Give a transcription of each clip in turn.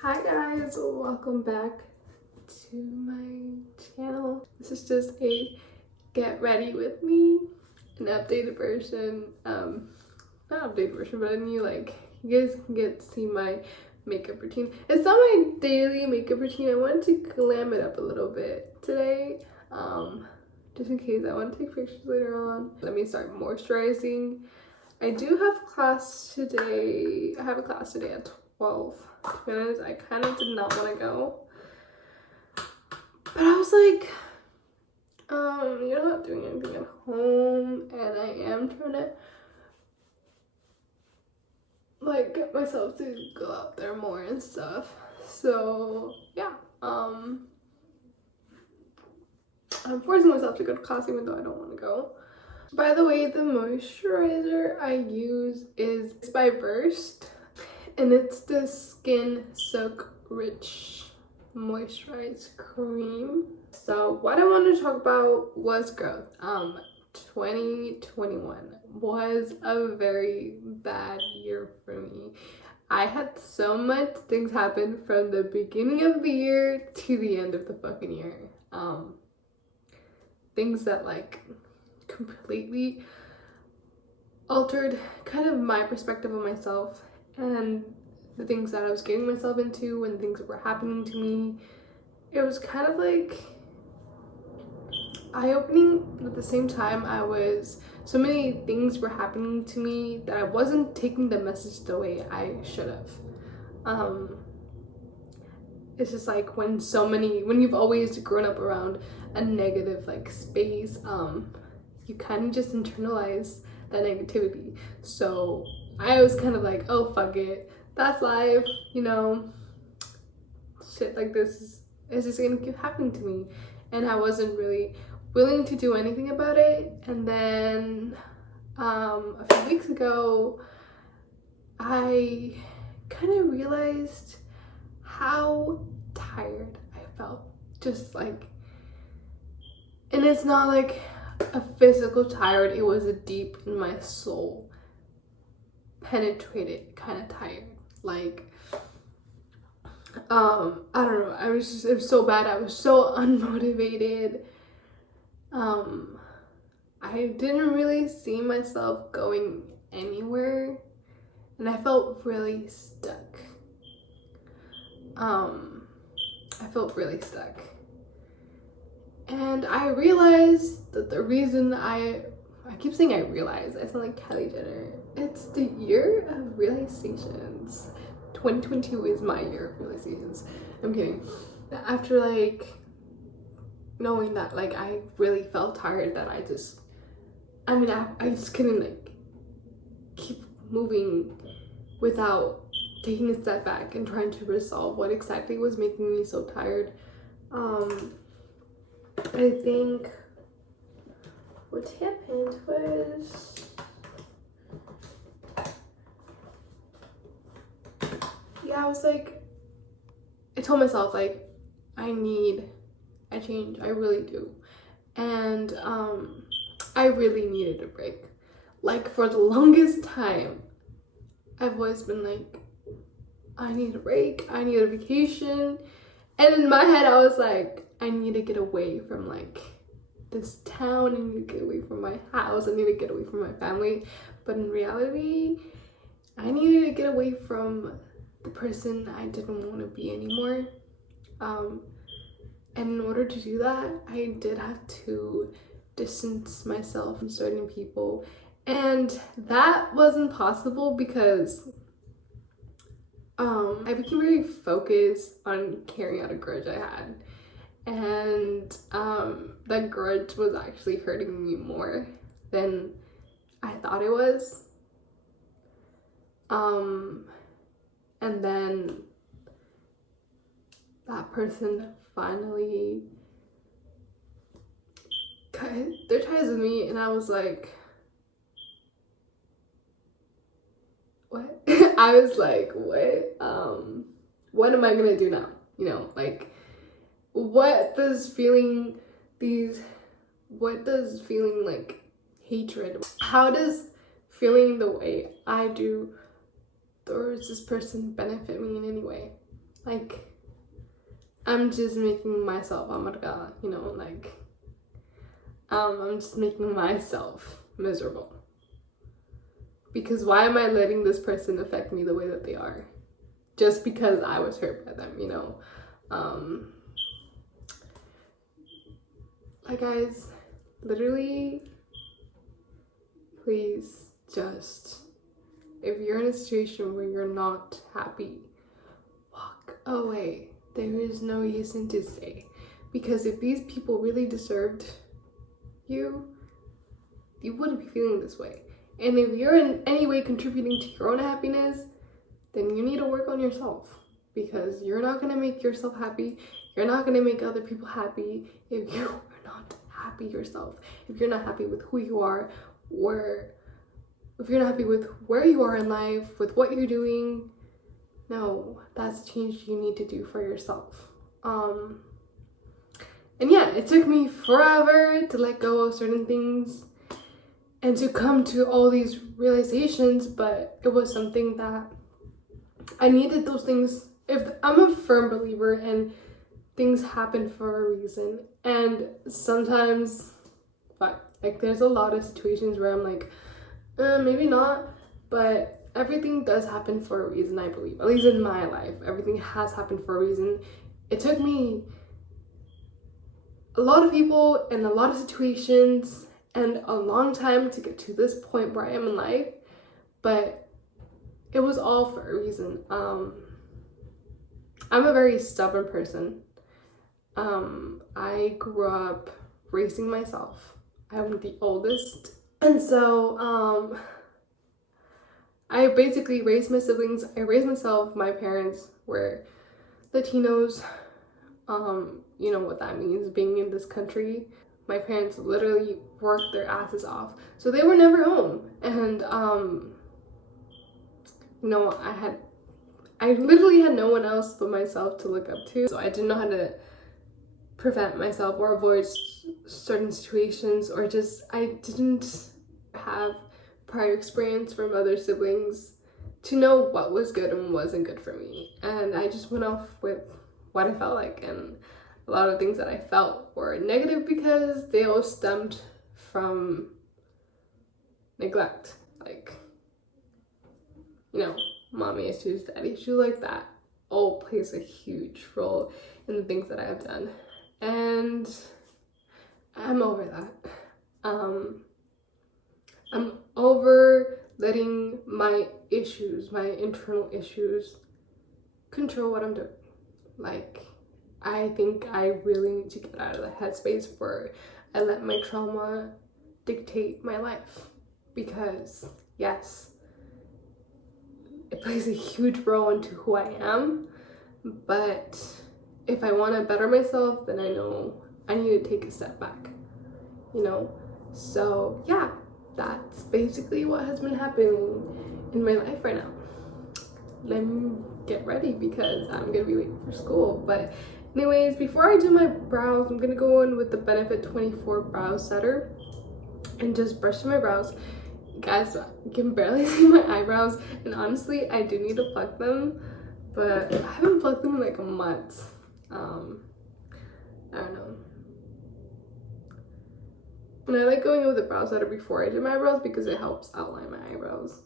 Hi guys, welcome back to my channel. This is just a get ready with me, an updated version, not updated version, but a new, like, you guys can get to see my makeup routine. It's not my daily makeup routine. I wanted to glam it up a little bit today, just in case I want to take pictures later on. Let me start moisturizing. I do have class today. I have a class today at 12. To be honest, I kind of did not want to go, but I was like, you're not doing anything at home, and I am trying to like get myself to go out there more and stuff. So yeah, I'm forcing myself to go to class even though I don't want to go. By the way, the moisturizer I use is by Burst, and it's the Skin Silk Rich Moisturized Cream. So what I wanted to talk about was growth. 2021 was a very bad year for me. I had so much things happen from the beginning of the year to the end of the fucking year. Things that like completely altered kind of my perspective of myself and the things that I was getting myself into and things that were happening to me. It was kind of like eye-opening, but at the same time so many things were happening to me that I wasn't taking the message the way I should have. It's just like when you've always grown up around a negative like space, you kind of just internalize that negativity. So I was kind of like, oh fuck it, that's life, you know, shit like this is just gonna keep happening to me. And I wasn't really willing to do anything about it. And then a few weeks ago I kind of realized how tired I felt, just like, and it's not like a physical tired, it was a deep in my soul penetrated kind of tired. Like I don't know, it was so bad. I was so unmotivated. I didn't really see myself going anywhere, and I felt really stuck. I felt really stuck. And I realized that the reason I keep saying I realized, I sound like Kylie Jenner. It's the year of realizations. 2022 is my year of realizations. I'm kidding. After like knowing that like I really felt tired, that I just couldn't like keep moving without taking a step back and trying to resolve what exactly was making me so tired. I think what happened was I was like, I told myself like I need a change, I really do. And I really needed a break. Like for the longest time I've always been like, I need a break, I need a vacation. And in my head I was like, I need to get away from like this town, I need to get away from my house, I need to get away from my family. But in reality, I needed to get away from the person I didn't want to be anymore. And in order to do that, I did have to distance myself from certain people. And that wasn't possible because I became very focused on carrying out a grudge I had. And that grudge was actually hurting me more than I thought it was. And then that person finally cut their ties with me, and I was like, what? I was like, what am I gonna do now? You know, like, what does feeling like hatred, how does feeling the way I do towards this person benefit me in any way? like, I'm just making myself amarga, you know, like, I'm just making myself miserable. Because why am I letting this person affect me the way that they are? Just because I was hurt by them, you know? Like, guys, literally, please just, if you're in a situation where you're not happy, walk away. There is no reason to stay. Because if these people really deserved you, you wouldn't be feeling this way. And if you're in any way contributing to your own happiness, then you need to work on yourself. Because you're not going to make yourself happy. You're not going to make other people happy if you are not happy yourself. If you're not happy with who you are, or if you're not happy with where you are in life, with what you're doing, no, that's a change you need to do for yourself. And yeah, it took me forever to let go of certain things and to come to all these realizations, but it was something that I needed those things. If I'm a firm believer and things happen for a reason, and sometimes, like, there's a lot of situations where I'm like, maybe not, but everything does happen for a reason, I believe. At least in my life, everything has happened for a reason. It took me a lot of people and a lot of situations and a long time to get to this point where I am in life, but it was all for a reason. I'm a very stubborn person. I grew up raising myself. I'm the oldest, and so I basically raised my siblings. I raised myself. My parents were Latinos. You know what that means, being in this country. My parents literally worked their asses off, so they were never home. And you know, I literally had no one else but myself to look up to, so I didn't know how to prevent myself or avoid certain situations, or just I didn't have prior experience from other siblings to know what was good and wasn't good for me, and I just went off with what I felt like, and a lot of things that I felt were negative because they all stemmed from neglect. Like, you know, mommy issues, daddy issues, like that all plays a huge role in the things that I have done, and I'm over that. I'm over letting my issues, my internal issues, control what I'm doing. Like, I think I really need to get out of the headspace where I let my trauma dictate my life. Because, yes, it plays a huge role into who I am, but if I want to better myself, then I know I need to take a step back, you know? So, yeah, that's basically what has been happening in my life right now. Let me get ready because I'm gonna be late for school. But anyways, before I do my brows, I'm gonna go in with the Benefit 24 brow setter and just brush my brows. Guys, you can barely see my eyebrows, and honestly I do need to pluck them, but I haven't plucked them in like a month. I don't know. And I like going in with a brow setter before I do my eyebrows because it helps outline my eyebrows.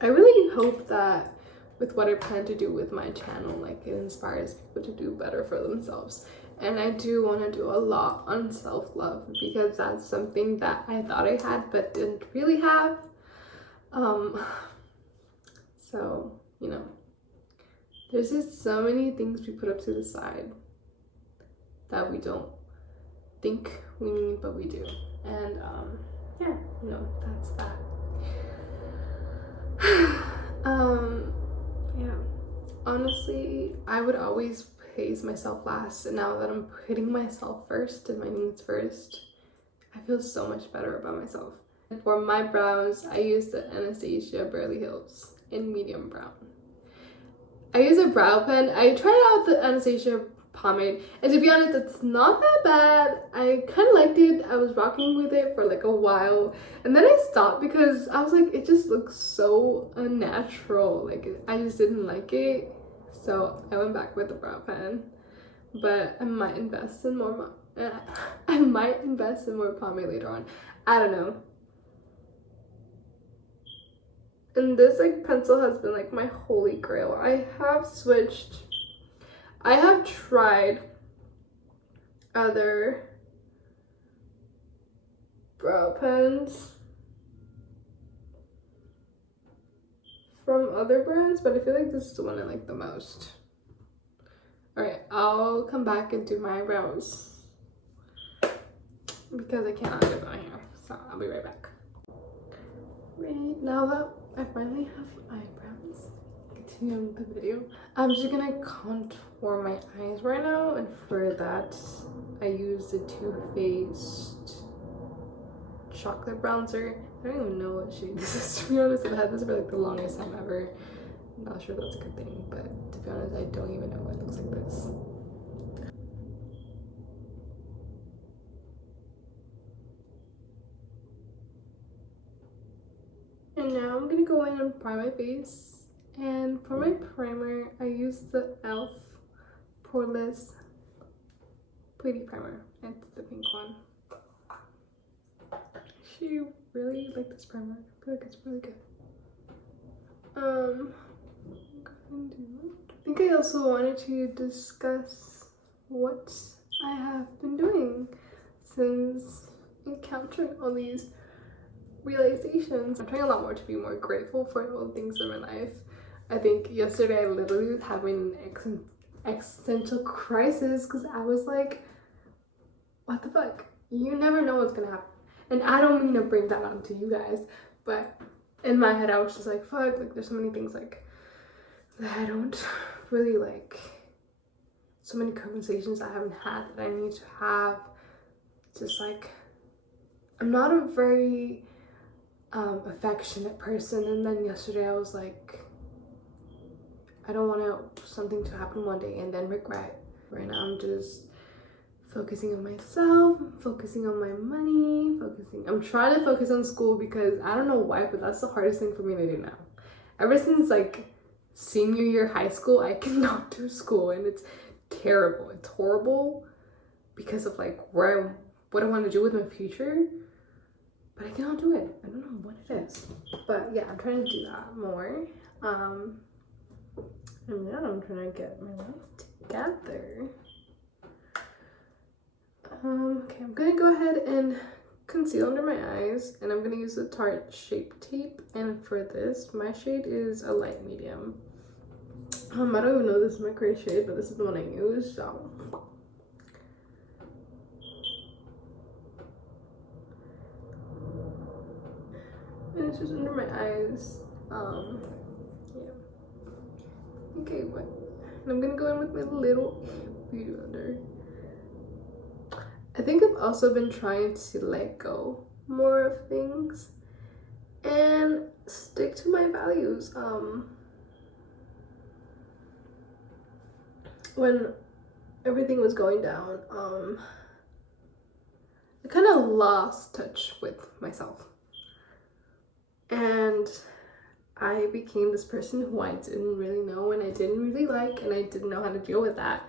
I really hope that with what I plan to do with my channel, like, it inspires people to do better for themselves. And I do want to do a lot on self-love because that's something that I thought I had but didn't really have. So, you know, there's just so many things we put up to the side that we don't think we need, but we do. And yeah, you know, that's that. Yeah, honestly, I would always place myself last, and now that I'm putting myself first and my needs first, I feel so much better about myself. For my brows, I use the Anastasia Beverly Hills in medium brown. I use a brow pen. I tried out the Anastasia pomade, and to be honest, it's not that bad. I kind of liked it. I was rocking with it for like a while, and then I stopped because I was like, it just looks so unnatural. Like, I just didn't like it. So I went back with the brow pen, but I might invest in more pomade later on. I don't know. And this like pencil has been like my holy grail. I have tried other brow pens from other brands, but I feel like this is the one I like the most. Alright, I'll come back and do my eyebrows because I cannot do my hair, so I'll be right back. Right, now that I finally have eyebrows, continue the video. I'm just gonna contour my eyes right now, and for that I use the Too Faced chocolate bronzer. I don't even know what shade this is, to be honest. I've had this for like the longest time ever. I'm not sure that's a good thing, but to be honest, I don't even know what it looks like this. And now I'm gonna go in and prime my face. And for my primer, I use the e.l.f. Poreless Pretty Primer. It's the pink one. She really like this primer. I feel like it's really good. I think I also wanted to discuss what I have been doing since encountering all these realizations. I'm trying a lot more to be more grateful for all the things in my life. I think yesterday I literally was having an existential crisis because I was like, what the fuck? You never know what's gonna happen. And I don't mean to bring that on to you guys, but in my head I was just like, fuck, like there's so many things like that I don't really like, so many conversations I haven't had that I need to have. Just like, I'm not a very affectionate person, and then yesterday I was like, I don't want something to happen one day and then regret. Right now I'm just focusing on myself, focusing on my money, I'm trying to focus on school because I don't know why, but that's the hardest thing for me to do now. Ever since like senior year high school, I cannot do school, and it's terrible. It's horrible because of like what I want to do with my future, but I cannot do it. I don't know what it is, but yeah, I'm trying to do that more. And yeah, I'm trying to get my life together. Okay, I'm gonna go ahead and conceal under my eyes, and I'm gonna use the Tarte Shape Tape, and for this, my shade is a light medium. I don't even know this is my correct shade, but this is the one I use, so. And it's just under my eyes, yeah. Okay, what? And I'm gonna go in with my little beauty blender. I think I've also been trying to let go more of things and stick to my values. When everything was going down, I kind of lost touch with myself. And I became this person who I didn't really know and I didn't really like, and I didn't know how to deal with that.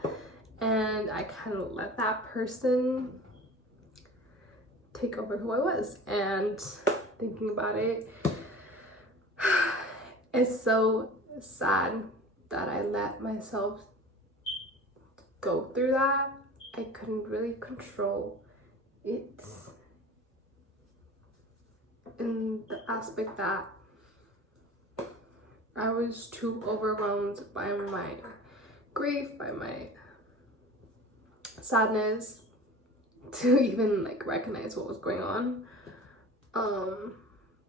And I kind of let that person take over who I was. And thinking about it, it's so sad that I let myself go through that. I couldn't really control it in the aspect that I was too overwhelmed by my grief, by my sadness to even like recognize what was going on.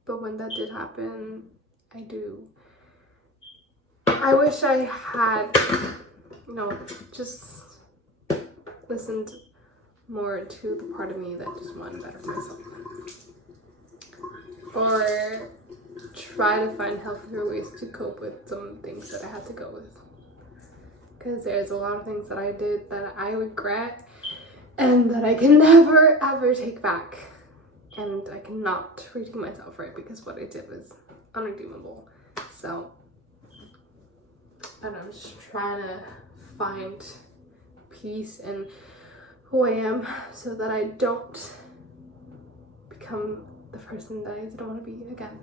But when that did happen, I wish I had, you know, just listened more to the part of me that just wanted better for myself, or try to find healthier ways to cope with some of the things that I had to go with, because there's a lot of things that I did that I regret and that I can never ever take back, and I cannot redeem myself for it because what I did was unredeemable. So and I'm just trying to find peace in who I am so that I don't become the person that I don't want to be again.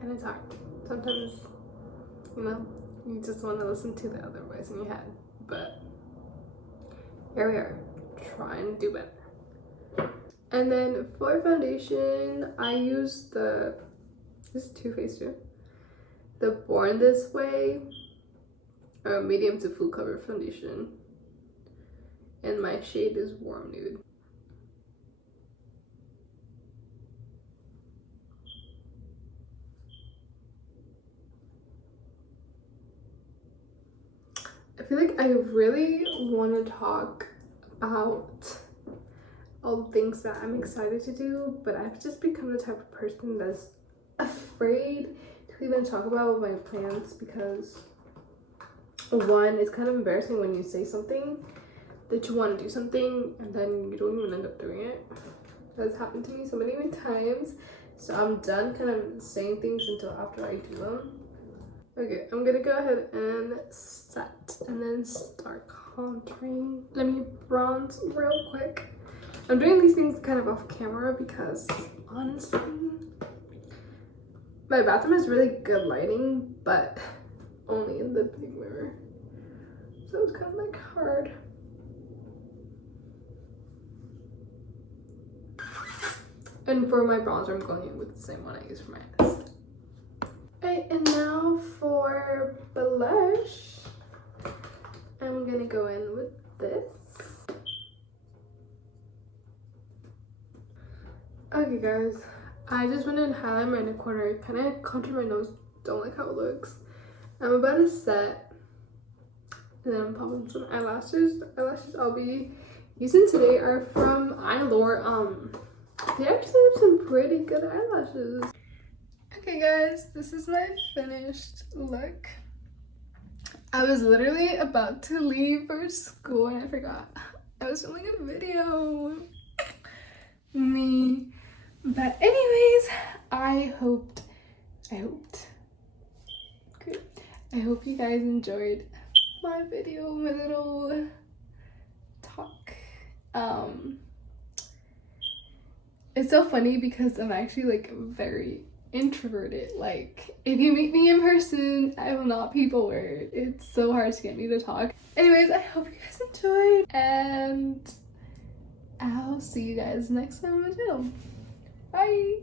And it's hard. Sometimes, you know, you just want to listen to the other voice in your head. But here we are, trying to do better. And then for foundation, I use this is Too Faced too. The Born This Way medium to full cover foundation. And my shade is Warm Nude. I feel like I really want to talk about all the things that I'm excited to do, but I've just become the type of person that's afraid to even talk about my plans because one, it's kind of embarrassing when you say something that you want to do something and then you don't even end up doing it. That's happened to me so many times, so I'm done kind of saying things until after I do them. Okay, I'm gonna go ahead and set and then start contouring. Let me bronze real quick. I'm doing these things kind of off camera because honestly, my bathroom has really good lighting, but only in the big mirror. So it's kind of like hard. And for my bronzer, I'm going in with the same one I use for my eyes. Okay, and now for blush, I'm gonna go in with this. Okay guys, I just went and highlighted my inner corner, kind of contoured my nose, don't like how it looks. I'm about to set, and then I'm popping some eyelashes. The eyelashes I'll be using today are from Eyelure. They actually have some pretty good eyelashes. Okay guys, this is my finished look. I was literally about to leave for school and I forgot. I was filming a video. Me. But anyways, I hoped. Good. I hope you guys enjoyed my video, my little talk. It's so funny because I'm actually like very introverted. Like if you meet me in person, I will not people word. It's so hard to get me to talk. Anyways, I hope you guys enjoyed and I'll see you guys next time on my channel. Bye.